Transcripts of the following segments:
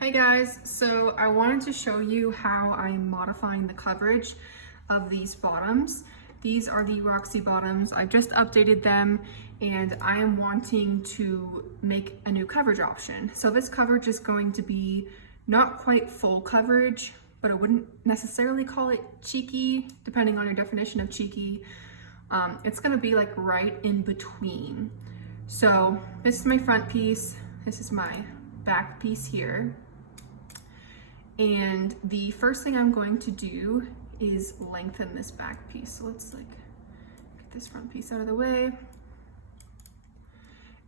Hey guys, so I wanted to show you how I'm modifying the coverage of these bottoms. These are the Roxy bottoms. I've just updated them and I am wanting to make a new coverage option. So this coverage is going to be not quite full coverage, but I wouldn't necessarily call it cheeky, depending on your definition of cheeky. It's gonna be like right in between. So this is my front piece, this is my back piece here. And the first thing I'm going to do is lengthen this back piece. So let's get this front piece out of the way.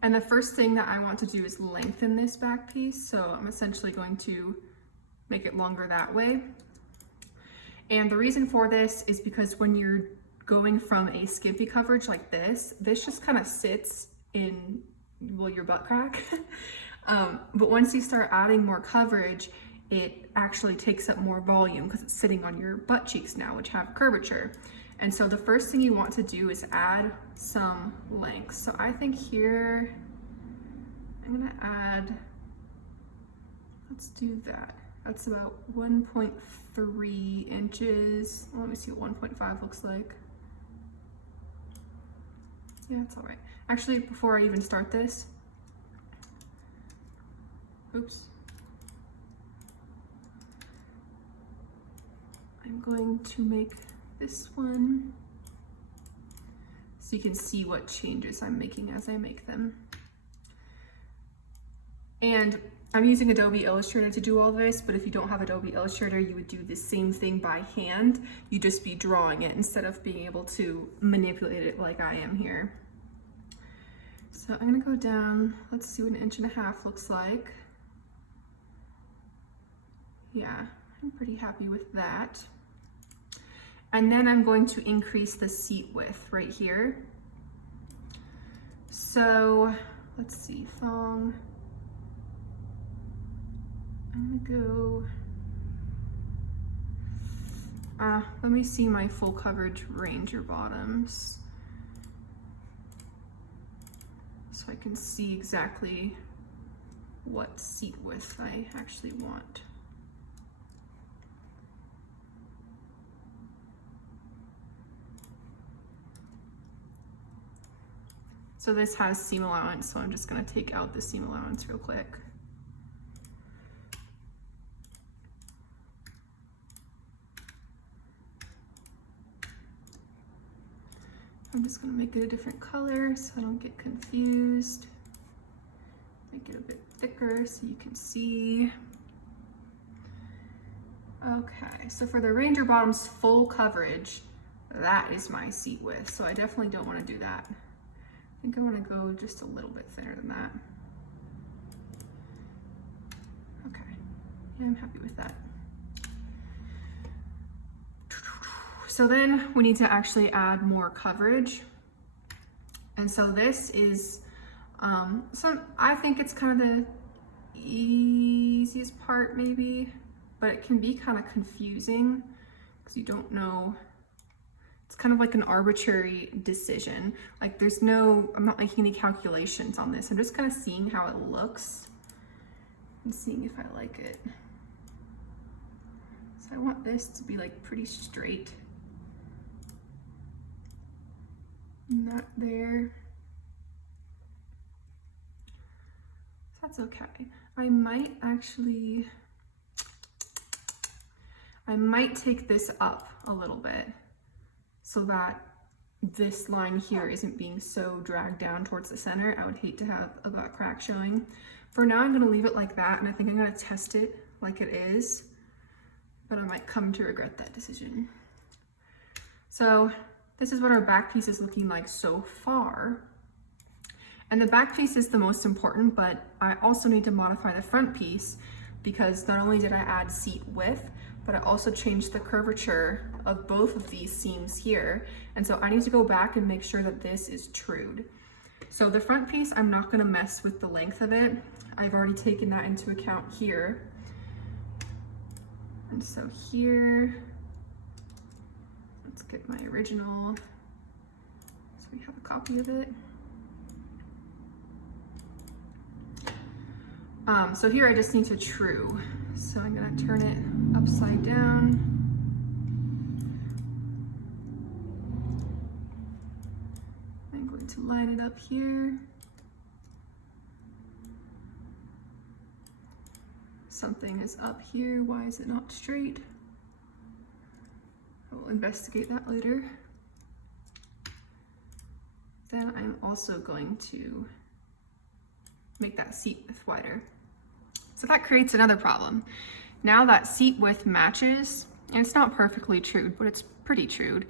And the first thing that I want to do is lengthen this back piece. So I'm essentially going to make it longer that way. And the reason for this is because when you're going from a skimpy coverage like this just kind of sits in, well, your butt crack. But once you start adding more coverage, it actually takes up more volume because it's sitting on your butt cheeks now, which have curvature. And so the first thing you want to do is add some length. So I think here, I'm gonna add, let's do that. That's about 1.3 inches. Let me see what 1.5 looks like. Yeah, it's all right. Actually, before I even start this, oops. I'm going to make this one so you can see what changes I'm making as I make them. And I'm using Adobe Illustrator to do all this, but if you don't have Adobe Illustrator, you would do the same thing by hand. You'd just be drawing it instead of being able to manipulate it like I am here. So I'm gonna go down, let's see what 1.5 inches looks like. Yeah, I'm pretty happy with that. And then I'm going to increase the seat width right here. So let's see, thong. I'm gonna go, let me see my full coverage Ranger bottoms so I can see exactly what seat width I actually want. So this has seam allowance, so I'm just gonna take out the seam allowance real quick. I'm just gonna make it a different color so I don't get confused. Make it a bit thicker so you can see. Okay, so for the Ranger bottoms full coverage, that is my seat width, so I definitely don't wanna do that. I think I want to go just a little bit thinner than that. Okay, yeah, I'm happy with that. So then we need to actually add more coverage. And so this is, I think it's kind of the easiest part maybe, but it can be kind of confusing because you don't know. It's kind of like an arbitrary decision. Like I'm not making any calculations on this. I'm just kind of seeing how it looks and seeing if I like it. So I want this to be like pretty straight. Not there. That's okay. I might take this up a little bit, so that this line here isn't being so dragged down towards the center. I would hate to have a butt crack showing. For now, I'm gonna leave it like that, and I think I'm gonna test it like it is, but I might come to regret that decision. So this is what our back piece is looking like so far. And the back piece is the most important, but I also need to modify the front piece because not only did I add seat width, but I also changed the curvature of both of these seams here. And so I need to go back and make sure that this is trued. So the front piece, I'm not gonna mess with the length of it. I've already taken that into account here. And so here, let's get my original, so we have a copy of it. So here I just need to true. So I'm gonna turn it upside down. I'm going to line it up here. Something is up here, why is it not straight? I will investigate that later. Then I'm also going to make that seat width wider. So that creates another problem. Now that seat width matches, and it's not perfectly trued, but it's pretty trued.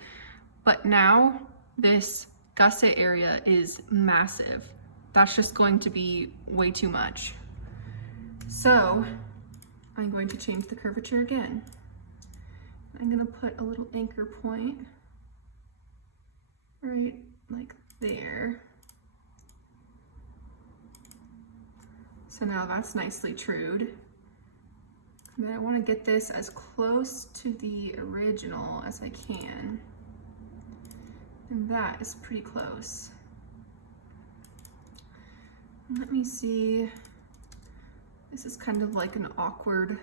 But now this gusset area is massive. That's just going to be way too much. So I'm going to change the curvature again. I'm gonna put a little anchor point right like there. So now that's nicely trued. And then I want to get this as close to the original as I can. And that is pretty close. Let me see. This is kind of like an awkward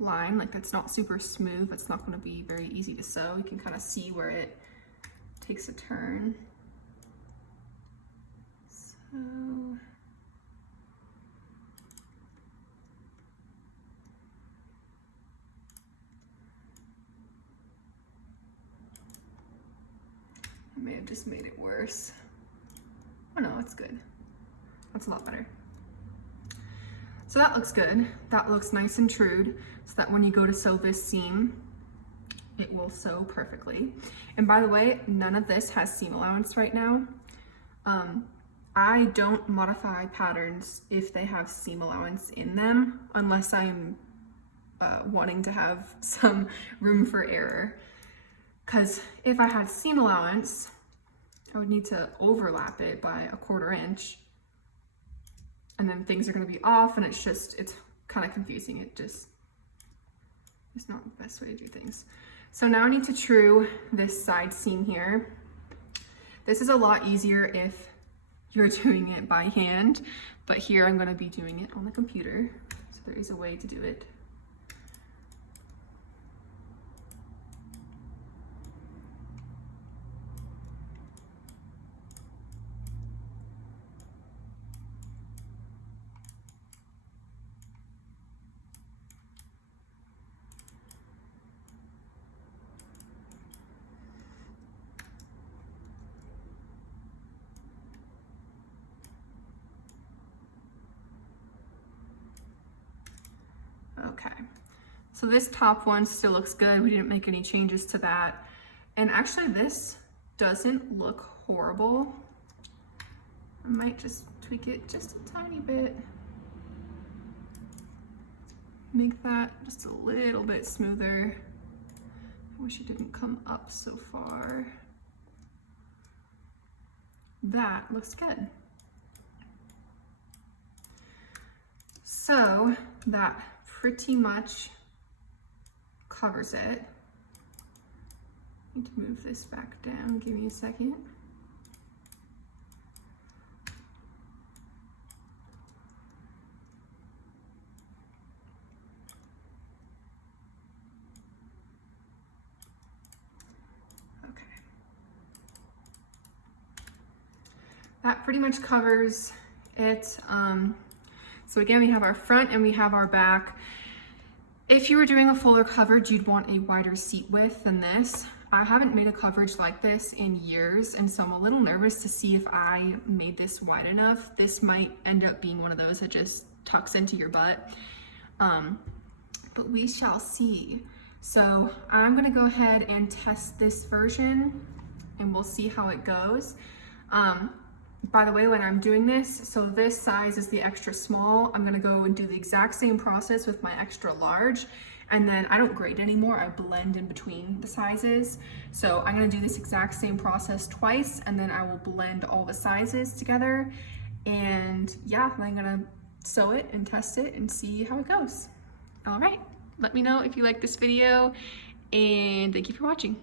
line, like that's not super smooth. It's not going to be very easy to sew. You can kind of see where it takes a turn. So I may have just made it worse. Oh no, it's good. That's a lot better. So that looks good. That looks nice and trued, so that when you go to sew this seam, it will sew perfectly. And by the way, none of this has seam allowance right now. I don't modify patterns if they have seam allowance in them, unless I'm wanting to have some room for error. Because if I had seam allowance, I would need to overlap it by a 1/4 inch. And then things are going to be off, and it's kind of confusing. It's not the best way to do things. So now I need to true this side seam here. This is a lot easier if you're doing it by hand, but here I'm going to be doing it on the computer. So there is a way to do it. Okay, so this top one still looks good. We didn't make any changes to that. And actually this doesn't look horrible. I might just tweak it just a tiny bit. Make that just a little bit smoother. I wish it didn't come up so far. That looks good. So that pretty much covers it. I need to move this back down. Give me a second. Okay. That pretty much covers it. So again, we have our front and we have our back. If you were doing a fuller coverage, you'd want a wider seat width than this. I haven't made a coverage like this in years, and so I'm a little nervous to see if I made this wide enough. This might end up being one of those that just tucks into your butt, but we shall see. So I'm gonna go ahead and test this version and we'll see how it goes. By the way, when I'm doing this, so this size is the extra small. I'm gonna go and do the exact same process with my extra large, and then I don't grade anymore, I blend in between the sizes. So I'm gonna do this exact same process twice, and then I will blend all the sizes together. And yeah, I'm gonna sew it and test it and see how it goes. All right, let me know if you like this video, and thank you for watching.